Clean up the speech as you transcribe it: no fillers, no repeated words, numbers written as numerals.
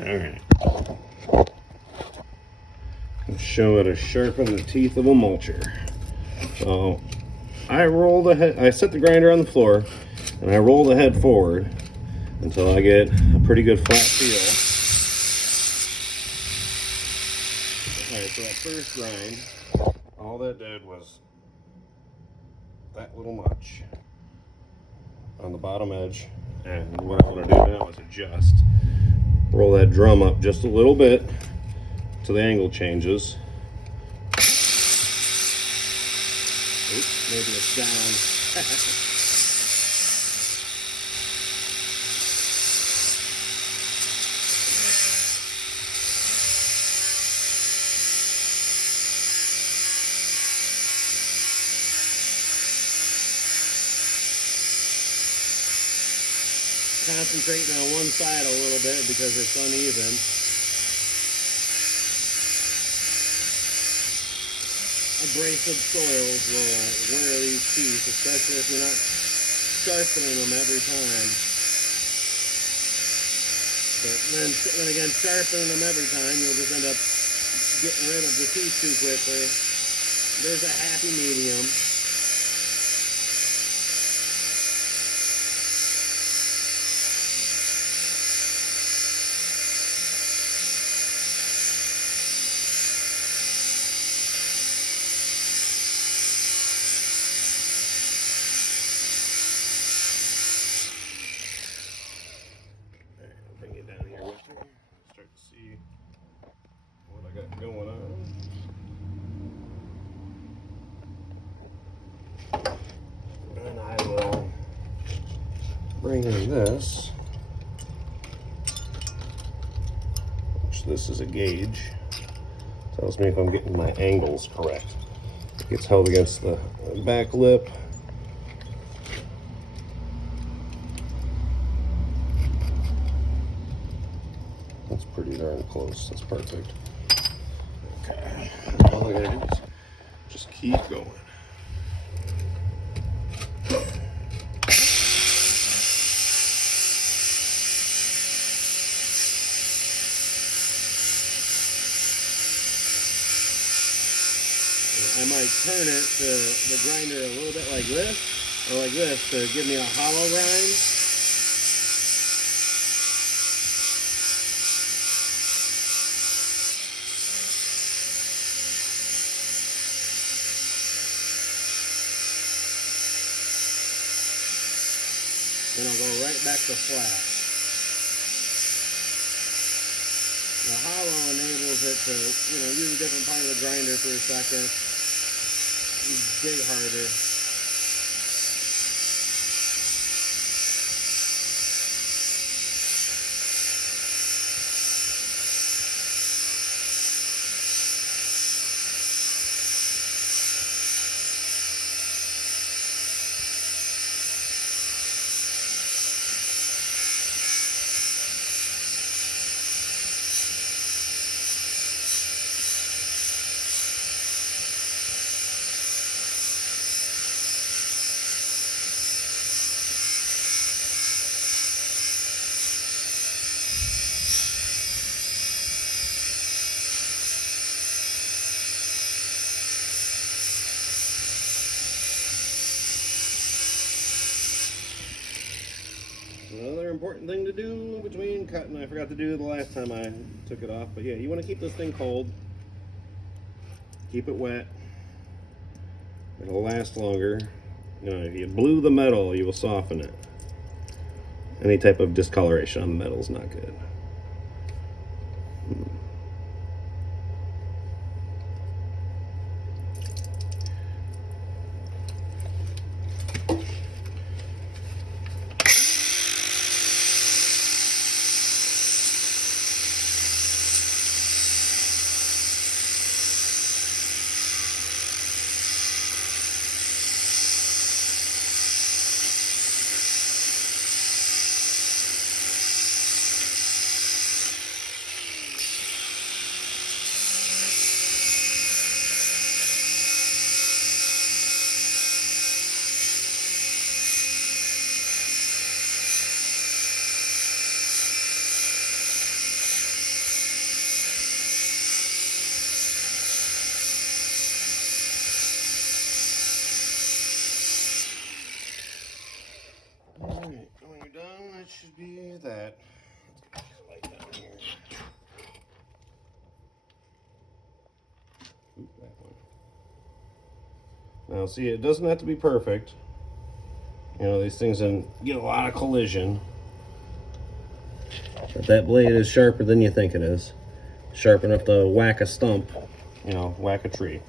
Alright. Show how to sharpen the teeth of a mulcher. So I roll the head, I set the grinder on the floor and I roll the head forward until I get a pretty good flat feel. Alright, so that first grind, all that did was that little much on the bottom edge. And what I want to do now is adjust. Roll that drum up just a little bit till the angle changes. Oops, maybe it's down. Concentrating on one side a little bit because it's uneven. Abrasive soils will wear these teeth, especially if you're not sharpening them every time. But then again, sharpening them every time, you'll just end up getting rid of the teeth too quickly. There's a happy medium. Bring it down here with me. Start to see what I got going on. And I will bring in this, which this is a gauge. Tells me if I'm getting my angles correct. It gets held against the back lip. That's pretty darn close. That's perfect. Okay. All I gotta do is just keep going. I might turn it to the grinder a little bit like this, or like this, to give me a hollow grind. Then I'll go right back to flat. The hollow enables it to, use a different part of the grinder for a second. Dig harder. Another important thing to do between cutting, I forgot to do the last time I took it off, but yeah, you want to keep this thing cold. Keep it wet. It'll last longer. If you blue the metal, you will soften it. Any type of discoloration on the metal is not good. should be that. Let's get this light down here. Ooh, that one. Now, see, it doesn't have to be perfect. You know, these things can get a lot of collision. But that blade is sharper than you think it is. Sharp enough to whack a stump, you know, whack a tree.